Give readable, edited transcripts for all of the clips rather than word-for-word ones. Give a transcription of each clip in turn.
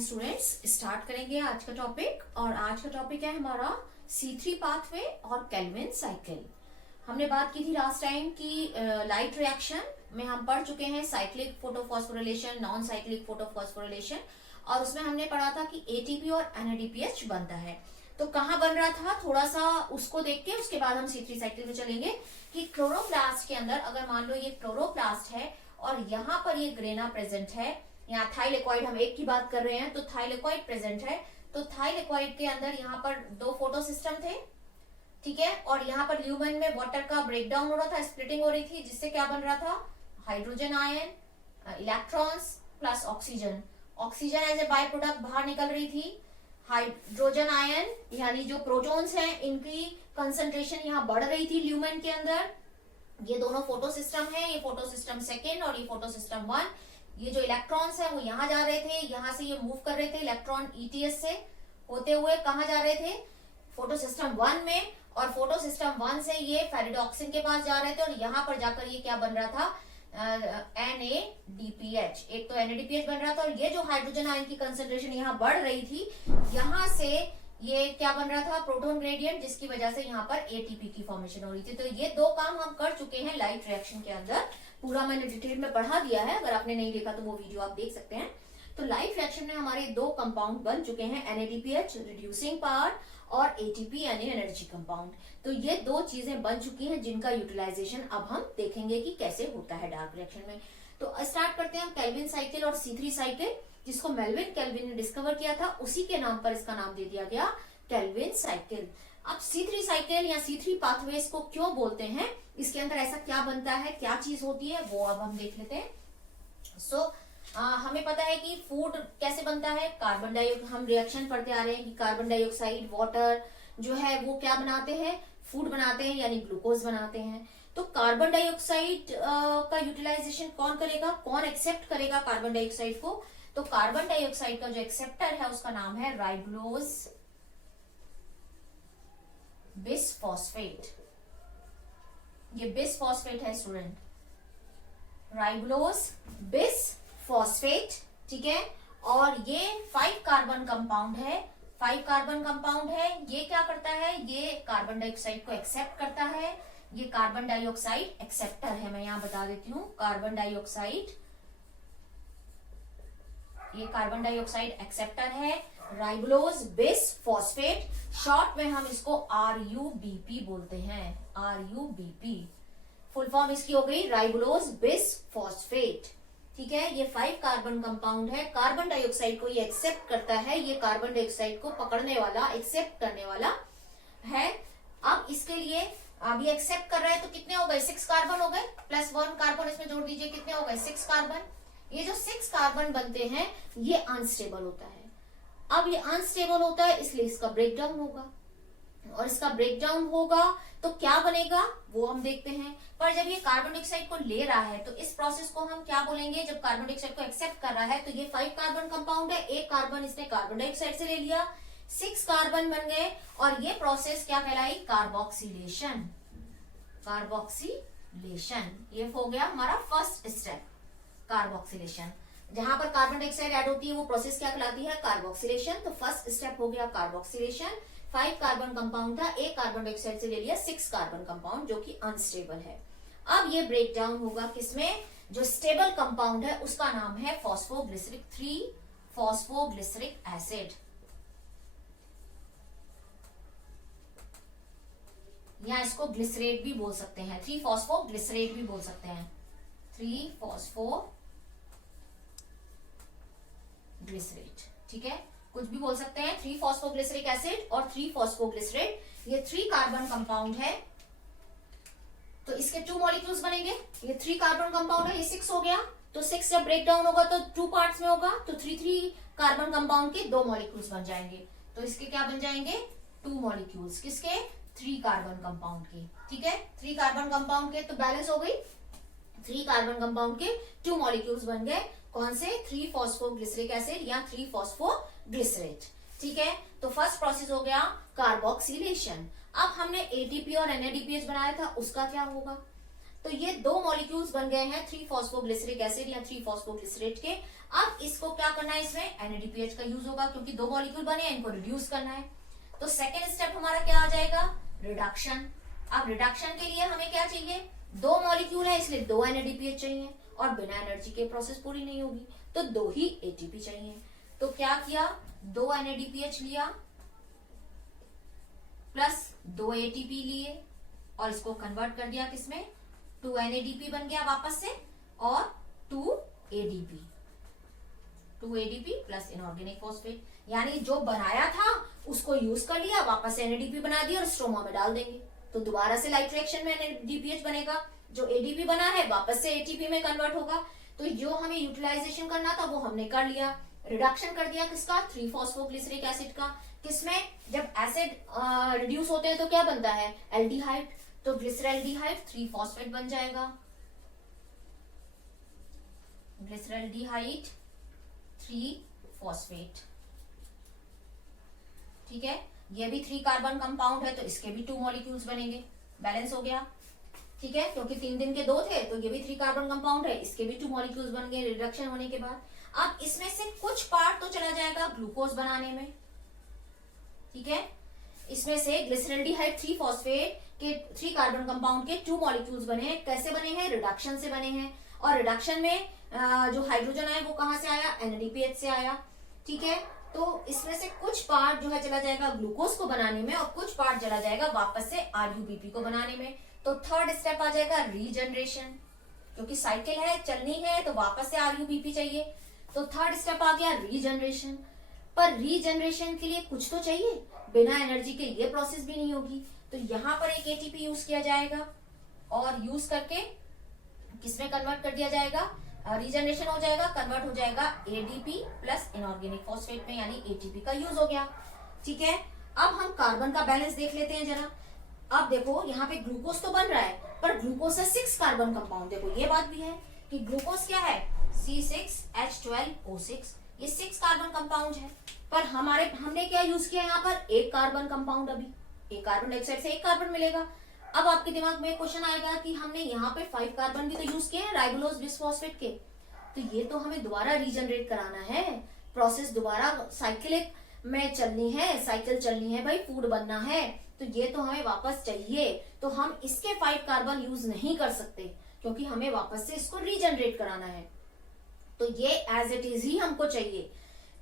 Morning students. Start करेंगे आज का टॉपिक, और आज का टॉपिक है हमारा C3 पाथवे और केल्विन साइकिल। हमने बात की थी लास्ट टाइम कि लाइट रिएक्शन में हम पढ़ चुके हैं cyclic photophosphorylation, non cyclic photophosphorylation, और उसमें हमने पढ़ा था कि ATP और NADPH बनता है। तो कहाँ बन रहा था, थोड़ा सा उसको देख के उसके बाद हम C3 साइकिल में चलेंगे कि क्लोरोप्लास्ट के अंदर अगर मान लो ये क्लोरोप्लास्ट है और यहाँ पर ये ग्रेना प्रेजेंट है, यहाँ थाइलेक्वाइड हम एक की बात कर रहे हैं, तो थाइलेक्वाइड प्रेजेंट है। तो थाइलेक्वाइड के अंदर यहाँ पर दो फोटो सिस्टम थे, ठीक है, और यहाँ पर ल्यूमेन में वाटर का ब्रेकडाउन हो रहा था, स्प्लिटिंग हो रही थी, जिससे क्या बन रहा था, hydrogen ion, electrons plus oxygen. Oxygen as a by product बाहर निकल रही थी। हाइड्रोजन आयन यानी जो प्रोटॉन्स हैं, इनकी कंसंट्रेशन यहाँ बढ़ रही थी ल्यूमेन के अंदर। ये दोनों फोटो सिस्टम है, ये फोटो सिस्टम सेकेंड और ये फोटो सिस्टम वन। ये जो इलेक्ट्रॉन्स है वो यहाँ जा रहे थे, यहाँ से ये मूव कर रहे थे इलेक्ट्रॉन ETS से होते हुए कहाँ जा रहे थे, फोटो सिस्टम वन में, और फोटो सिस्टम वन से ये फेरिडॉक्सिन के पास जा रहे थे, और यहाँ पर जाकर ये क्या बन रहा था, NADPH। एक तो NADPH बन रहा था, और ये जो हाइड्रोजन आयन की कंसेंट्रेशन यहाँ बढ़ रही थी, यहाँ से ये क्या बन रहा था, प्रोटॉन ग्रेडियंट, जिसकी वजह से यहाँ पर ATP की फॉर्मेशन हो रही थी। तो ये दो काम हम कर चुके हैं लाइट रिएक्शन के अंदर, पूरा मैंने डिटेल में पढ़ा दिया है, अगर आपने नहीं देखा तो वो वीडियो आप देख सकते हैं। तो लाइट रिएक्शन में हमारे दो कंपाउंड बन चुके हैं, NADPH रिड्यूसिंग पार्ट और ATP यानी एनर्जी कंपाउंड। तो ये दो चीजें बन चुकी हैं जिनका यूटिलाइजेशन अब हम देखेंगे कि कैसे होता है डार्क रिएक्शन में। तो स्टार्ट करते हैं हम केल्विन साइकिल और C3 साइकिल, जिसको मेल्विन केल्विन ने डिस्कवर किया था, उसी के नाम पर इसका नाम दे दिया गया केल्विन साइकिल। अब C3 साइकिल या C3 पाथवेज को क्यों बोलते हैं, इसके अंदर ऐसा क्या बनता है, क्या चीज होती है, वो अब हम देख लेते हैं। हमें पता है कि फूड कैसे बनता है, कार्बन डाइऑक्साइड, हम रिएक्शन पढ़ते आ रहे हैं कि कार्बन डाइऑक्साइड वाटर जो है वो क्या बनाते हैं, फूड बनाते हैं यानी ग्लूकोज बनाते हैं। तो कार्बन डाइऑक्साइड का यूटिलाइजेशन कौन करेगा, कौन एक्सेप्ट करेगा कार्बन डाइऑक्साइड को, तो कार्बन डाइऑक्साइड का जो एक्सेप्टर है उसका नाम है राइबोलोज बिसफॉस्फेट। ये बिसफॉस्फेट है स्टूडेंट, राइबोलोज बिसफॉस्फेट, ठीक है। और ये 5 कार्बन कंपाउंड है, 5 कार्बन कंपाउंड है। ये क्या करता है, ये कार्बन डाइऑक्साइड को एक्सेप्ट करता है, ये कार्बन डाइऑक्साइड एक्सेप्टर है। मैं यहां बता देती हूँ, कार्बन डाइऑक्साइड, ये कार्बन डाइऑक्साइड एक्सेप्टर है, राइबोलोज बिसफॉस्फेट, शॉर्ट में हम इसको RUBP बोलते हैं, RUBP फुल फॉर्म इसकी हो गई राइबोलोज बिसफॉस्फेट, ठीक है। ये 5 कार्बन कंपाउंड है, कार्बन डाइऑक्साइड को ये एक्सेप्ट करता है, ये कार्बन डाइऑक्साइड को पकड़ने वाला, एक्सेप्ट करने वाला है। अब इसके लिए अब ये एक्सेप्ट कर रहा है तो कितने हो गए, 6 कार्बन हो गए, प्लस 1 कार्बन इसमें जोड़ दीजिए, कितने हो गए, 6 कार्बन। ये जो 6 कार्बन बनते हैं ये अनस्टेबल होता है। अब ये अनस्टेबल होता है इसलिए इसका ब्रेकडाउन होगा, और इसका ब्रेकडाउन होगा तो क्या बनेगा वो हम देखते हैं। पर जब ये कार्बन डाइऑक्साइड को ले रहा है तो इस प्रोसेस को हम क्या बोलेंगे, जब कार्बन डाइऑक्साइड को एक्सेप्ट कर रहा है तो ये 5 कार्बन कंपाउंड है, एक कार्बन इसने कार्बन डाइऑक्साइड से ले लिया, 6 कार्बन बन गए, और ये प्रोसेस क्या कहलाई, कार्बोक्सिलेशन। कार्बोक्सिलेशन ये हो गया हमारा फर्स्ट स्टेप, कार्बोक्सिलेशन। जहां पर कार्बन डाइऑक्साइड ऐड होती है वो प्रोसेस क्या कहलाती है, कार्बोक्सिलेशन। तो फर्स्ट स्टेप हो गया कार्बोक्सिलेशन, 5 कार्बन कंपाउंड था, एक कार्बन डाइऑक्साइड से ले लिया 6 कार्बन कंपाउंड जो कि अनस्टेबल है। अब ये ब्रेक डाउन होगा किसमें, जो स्टेबल कंपाउंड है उसका नाम है फॉस्फोग्लिसरिक 3 फॉस्फोग्लिसरिक एसिड, या इसको ग्लिसरेट भी बोल सकते हैं, 3 फॉस्फोग्लिसरेट भी बोल सकते हैं, 3 फॉस्फोग्लिसरेट, ठीक है, कुछ भी बोल सकते हैं। 3 फॉस्फोग्लिसरिक एसिड और 3 फॉस्फोग्लिसरेट, ये 3 कार्बन कंपाउंड है, तो इसके 2 मॉलिक्यूल्स बनेंगे। ये 3 कार्बन कंपाउंड है, ये 6 हो गया, तो 6 जब ब्रेक डाउन होगा तो 2 पार्ट्स में होगा, तो 3 कार्बन कंपाउंड के 2 मॉलिक्यूल्स बन जाएंगे। तो इसके क्या बन जाएंगे, 2 मॉलिक्यूल्स, किसके, 3 कार्बन कंपाउंड के, ठीक है, 3 कार्बन कंपाउंड के, तो बैलेंस हो गई, 3 कार्बन कंपाउंड के 2 मॉलिक्यूल्स बन गए, कौन से, 3 फॉस्फोग्लिसरिक एसिड या 3 फॉस्फोग्लिसरेट, ठीक है। तो फर्स्ट प्रोसेस हो गया कार्बोक्सिलेशन। अब हमने ATP और NADPH बनाया था, उसका क्या होगा, तो ये दो मॉलिक्यूल्स बन गए हैं 3-फॉस्फोग्लिसरिक एसिड या 3-फॉस्फोग्लिसरेट के। अब इसको क्या करना है, इसमें NADPH का यूज होगा क्योंकि दो मॉलिक्यूल बने हैं, इनको रिड्यूस करना है। तो सेकेंड स्टेप हमारा क्या आ जाएगा, रिडक्शन। अब रिडक्शन के लिए हमें क्या चाहिए, दो मॉलिक्यूल है इसलिए दो NADPH चाहिए, और बिना एनर्जी के प्रोसेस पूरी नहीं होगी, तो दो ही ATP चाहिए। तो क्या किया, दो NADPH लिया प्लस दो ATP लिए और इसको कन्वर्ट कर दिया किसमें, 2 NADP बन गया वापस से, और 2 ADP प्लस इनऑर्गेनिक फॉस्फेट, यानी जो बनाया था उसको यूज कर लिया, वापस से NADP बना दिया और स्ट्रोमा में डाल देंगे, तो दोबारा से लाइट रिएक्शन में NADPH बनेगा, जो ADP बना है वापस से ATP में कन्वर्ट होगा। तो जो हमें यूटिलाइजेशन करना था वो हमने कर लिया, रिडक्शन कर दिया किसका, 3-फॉस्फोग्लिसरिक एसिड का। किसमें, जब एसिड रिड्यूस होते हैं तो क्या बनता है, एल्डिहाइड, तो ग्लिसरैल्डिहाइड 3-फॉस्फेट बन जाएगा, ग्लिसरैल्डिहाइड 3-फॉस्फेट। ठीक है, ये भी 3 कार्बन कंपाउंड है तो इसके भी 2 मॉलिक्यूल्स बनेंगे, बैलेंस हो गया। ठीक है, क्योंकि 3 दिन के 2 थे तो ये भी 3 कार्बन कंपाउंड है, इसके भी 2 मॉलिक्यूल्स बन गए रिडक्शन होने के बाद। अब इसमें से कुछ पार्ट तो चला जाएगा ग्लूकोज बनाने में। ठीक है, इसमें से ग्लिसरैल्डिहाइड 3-फॉस्फेट के 3 कार्बन कंपाउंड के 2 मॉलिक्यूल्स बने हैं, कैसे बने हैं, रिडक्शन से बने हैं। और रिडक्शन में जो हाइड्रोजन आया वो कहां से आया, NADPH से आया। ठीक है, तो इसमें से कुछ पार्ट जो है चला जाएगा ग्लूकोज को बनाने में और कुछ पार्ट चला जाएगा वापस से RUBP को बनाने में। तो थर्ड स्टेप आ जाएगा रीजनरेशन, क्योंकि साइकिल है, चलनी है, तो वापस से RUBP चाहिए, तो थर्ड स्टेप आ गया रीजनरेशन। पर रीजनरेशन के लिए कुछ तो चाहिए, बिना एनर्जी के ये प्रोसेस भी नहीं होगी, तो यहाँ पर एक ATP यूज किया जाएगा और यूज करके किसमें कन्वर्ट कर दिया जाएगा, रीजनरेशन हो जाएगा, कन्वर्ट हो जाएगा ADP प्लस इनऑर्गेनिक फॉस्फेट में, यानी ATP का यूज हो गया। ठीक है, अब हम कार्बन का बैलेंस देख लेते हैं जरा। अब देखो यहाँ पे ग्लूकोज तो बन रहा है, पर ग्लूकोज है 6 कार्बन कंपाउंड। देखो ये बात भी है कि ग्लूकोज क्या है, C6H12O6, ये 6 कार्बन कंपाउंड है, पर हमने क्या यूज किया यहाँ पर, एक कार्बन कंपाउंड। अभी एक कार्बन डाइऑक्साइड से एक कार्बन मिलेगा। अब आपके दिमाग में क्वेश्चन आएगा कि हमने यहाँ पे 5 कार्बन भी तो यूज किए हैं राइबोलोज बिसफॉस्फेट के, तो ये तो हमें दोबारा रीजनरेट कराना है, प्रोसेस दोबारा साइकिलिक में चलनी है, साइकिल चलनी है भाई, फूड बनना है, तो ये तो हमें वापस चाहिए। तो हम इसके 5 कार्बन यूज नहीं कर सकते क्योंकि हमें वापस से इसको रीजनरेट कराना है, तो ये एज इट इज ही हमको चाहिए।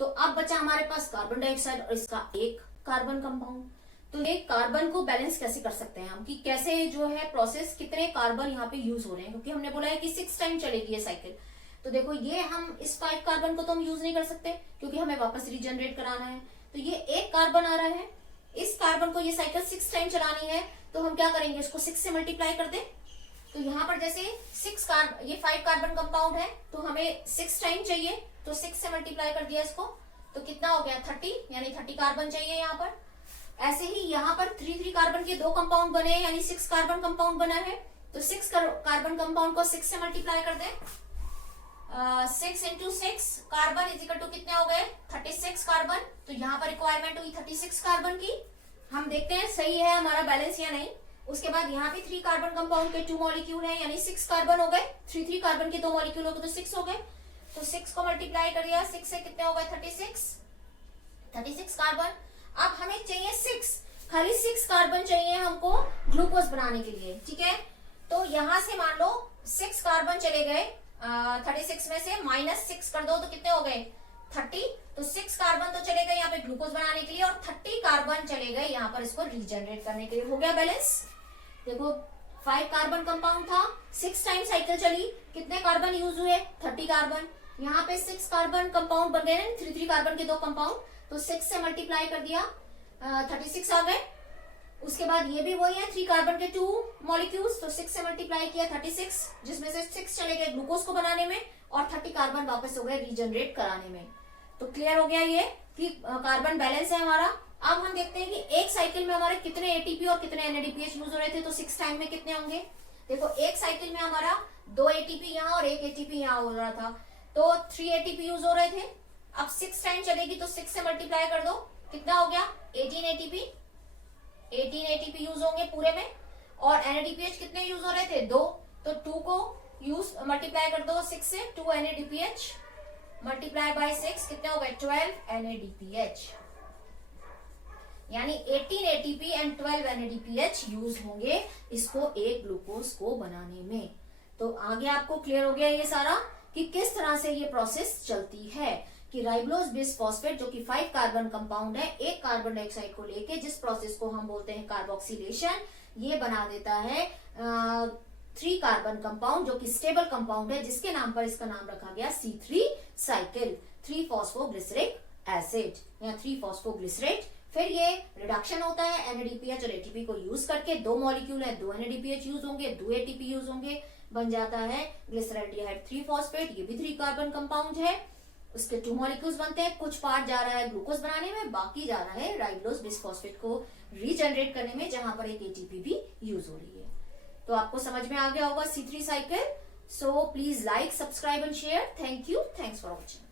तो अब बचा हमारे पास कार्बन डाइऑक्साइड और इसका एक कार्बन कंपाउंड। तो ये कार्बन को बैलेंस कैसे कर सकते हैं हम, कि कैसे जो है प्रोसेस, कितने कार्बन यहाँ पे यूज हो रहे हैं, क्योंकि हमने बोला है कि 6 टाइम चलेगी ये साइकिल। तो देखो ये हम इस 5 कार्बन को तो हम यूज नहीं कर सकते क्योंकि हमें वापस रीजनरेट कराना है, तो ये एक कार्बन आ रहा है, इस कार्बन को ये साइकिल 6 टाइम चलानी है, तो हम क्या करेंगे, इसको 6 से मल्टीप्लाई कर दे। तो यहाँ पर जैसे ये 5 कार्बन कंपाउंड है तो हमें 6 टाइम चाहिए, तो 6 से मल्टीप्लाई कर दिया इसको, तो कितना हो गया 30, यानी 30 कार्बन चाहिए यहाँ पर। ऐसे ही यहाँ पर 3 कार्बन के 2 कंपाउंड बने हैं, यानी 6 कार्बन कंपाउंड बना है, तो 6 कार्बन कंपाउंड को 6 से मल्टीप्लाई कर दे। 6 into 6 carbon is equal to कितने हो गए, 36 कार्बन। तो यहाँ पर रिक्वायरमेंट हुई 36 कार्बन की। हम देखते हैं सही है हमारा बैलेंस या नहीं। उसके बाद यहाँ पे 3 कार्बन कंपाउंड के 2 मॉलिक्यूल हैं, यानी 6 कार्बन हो गए, 3 कार्बन के 2 मॉलिक्यूल हो गए तो 6 हो गए, तो 6 को मल्टीप्लाई कर दिया, 6 से कितने हो गए 36 कार्बन। अब हमें चाहिए 6, खाली 6 कार्बन चाहिए हमको ग्लूकोज बनाने के लिए। ठीक है, तो यहां से मान लो 6 कार्बन चले गए, 36 में से -6 कर दो तो कितने हो गए 30, तो 6 कार्बन तो चले गए यहाँ पे ग्लूकोज बनाने के लिए और 30 कार्बन चले गए यहाँ पर इसको रीजनरेट करने के लिए। हो गया बैलेंस। देखो 5 कार्बन कंपाउंड था, 6 टाइम साइकिल चली, कितने कार्बन यूज हुए 30 कार्बन। यहाँ पे 6 कार्बन कंपाउंड बन गए, 3 कार्बन के 2 कंपाउंड, तो 6 से मल्टीप्लाई कर दिया, 36 आ गए। उसके बाद ये भी वही है, 3 कार्बन के 2 मॉलिक्यूल्स, तो 6 से मल्टीप्लाई किया 36, जिसमें से 6 चले गए ग्लूकोज को बनाने में और 30 कार्बन वापस हो गए रीजनरेट कराने में। तो क्लियर हो गया ये कि कार्बन बैलेंस है हमारा। अब हम देखते हैं कि एक साइकिल में हमारे कितने एटीपी और कितने एनएडीपीएच यूज हो रहे थे, तो 6 टाइम में कितने होंगे। देखो एक साइकिल में हमारा 2 एटीपी यहाँ और 1 एटीपी यहाँ हो रहा था, तो 3 एटीपी यूज हो रहे थे। अब 6 टाइम चलेगी तो 6 से मल्टीप्लाई कर दो, कितना हो गया 18 एटीपी यूज होंगे पूरे में। और एनएडीपीएच कितने यूज हो रहे थे 2, तो 2 को यूज मल्टीप्लाई कर दो 6 से, 2 NADPH मल्टीप्लाई बाय 6 कितने हो गए 12 NADPH, यानी 18 ATP एंड 12 NADPH यूज होंगे इसको एक ग्लूकोज को बनाने में। तो आगे आपको क्लियर हो गया ये सारा कि किस तरह से ये प्रोसेस चलती है कि राइबोलोज बिस फॉस्फेट जो कि 5 कार्बन कंपाउंड है, एक कार्बन डाइऑक्साइड को लेके जिस प्रोसेस को हम बोलते हैं कार्बोक्सिलेशन, ये बना देता है 3 कार्बन कंपाउंड जो कि स्टेबल कंपाउंड है, जिसके नाम पर इसका नाम रखा गया C3 साइकिल, 3 फॉस्फोग्लिसरिक एसिड या 3 फॉस्फोग्लिसरेट। फिर ये रिडक्शन होता है NADPH और ATP को यूज करके, 2 मॉलिक्यूल है, 2 NADPH यूज होंगे, 2 ATP यूज होंगे, बन जाता है ग्लिसरॉल्डिहाइड 3 फॉस्फेट, ये भी 3 कार्बन कंपाउंड है, उसके 2 मॉलिक्यूल्स बनते हैं। कुछ पार्ट जा रहा है ग्लूकोज बनाने में, बाकी जा रहा है राइबोलोज बिस फॉस्फेट को रीजनरेट करने में, जहां पर एक ATP भी यूज हो रही है। तो आपको समझ में आ गया होगा C3 cycle. So please like, subscribe and share. Thank you, thanks for watching.